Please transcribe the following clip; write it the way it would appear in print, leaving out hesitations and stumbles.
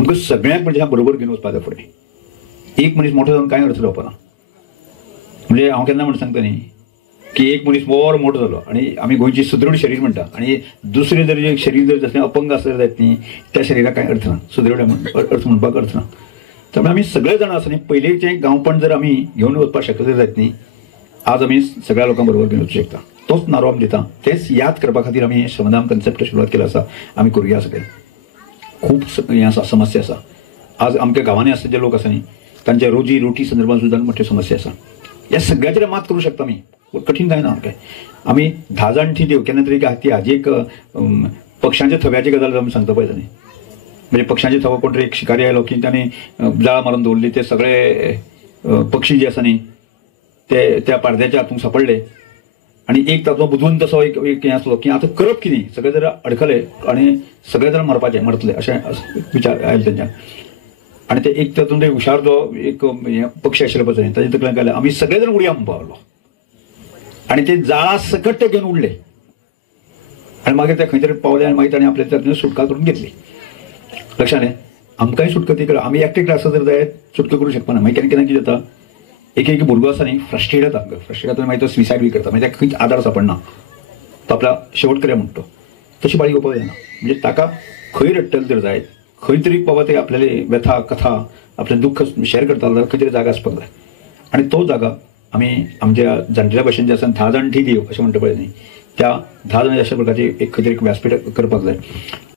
आमकां सगळ्यांक म्हणजे बरोबर घेवन वचपा जाय फुडें। एक मनीस मोठो जावन कांय अर्थ रावपाना। म्हणजे हांव केन्ना म्हण सांगता न्ही की एक मनीस बरो मोठो जालो आनी आमी गोंयची सुदृढ शरीर म्हणटा आनी दुसरे जर एक शरीर जर तसलें अपंग आसलें जायत न्ही त्या शरिराक कांय अर्थ ना, सुदृढ अर्थ म्हणपाक अर्थ ना। त्यामुळे आमी सगळे जाण आसा न्ही पयलींचें गांवपण जर आमी घेवन वचपाक शकले जायत न्ही आज आमी सगळ्या लोकांक बरोबर घेवन वचूं शकता। तोच नारो आमी दिता, तेच याद करपा खातीर आमी श्रमदान कन्सेप्ट सुरवात केला आसा। आमी करुया सगळे। खूब हें आसा, समस्या आसा। आज आमच्या गांवांनी आसले जे लोक आसा न्ही तांच्या रोजी रोटी संदर्भात सुद्दां मोठी समस्या आसा। ह्या सगळ्याचेर मात करूं शकता आमी, कठीण जायना आमकां। आमी 10 जाण ती देव केन्ना तरी ती हाजी एक पक्षांच्या थव्याची गजाल आमी सांगता पळय न्ही, म्हणजे पक्षांचे थवो कोण तरी एक शिकारी आयलो की तांणी जाळां मारून दवरली, ते सगळे पक्षी जे आसा न्ही ते त्या पारद्याच्या हातूंत सांपडले आनी एक ताचो बुजवून तसो एक हें आसलो की आतां करप कितें, सगळे जर अडखले आनी सगळे जर मरपाचे मरतले अशें विचार आयले तेंच्यान। आनी ते एक तातूंत एक हुशार जो एक पक्षी आशिल्लो पळय ताचे तकलेंत घालें आमी सगळे जण उडया म्हणपाक लागलो आनी ते जाळा सकट ते घेवन उडले आनी मागीर ते खंय तरी पावले आनी मागीर ताणें आपल्या तातूंत सुटका करून घेतली। लक्षात न्ही, आमकांय सुटका ती करा। आमी एकटे क्लासा जर जायत सुटका करूं शकना। मागीर केन्ना कितें जाता एक भुरगो आसा न्ही फ्रस्ट्रेट जाता, फ्रस्ट्रेट जाता मागीर तो सुसायड बी करता, मागीर ताका खंयच आदार सापडना, तो आपला शेवट करया म्हणटा तशी बाळी घेवपाक जायना। म्हणजे ताका खंय रडटले जर जायत, खंय तरी बाबा ते आपल्याली व्यथा कथा आपलें दुख्ख शेअर करता जाल्यार खंय तरी जागा आसपाक जाय आनी तो जागा आमी आमच्या जाणटेल्या भशेन जे आसा 10 जाण ठी देव अशें म्हणटा पळय न्ही त्या 10 जाण अशा प्रकारची एक खंय तरी व्यासपीठ करपाक जाय।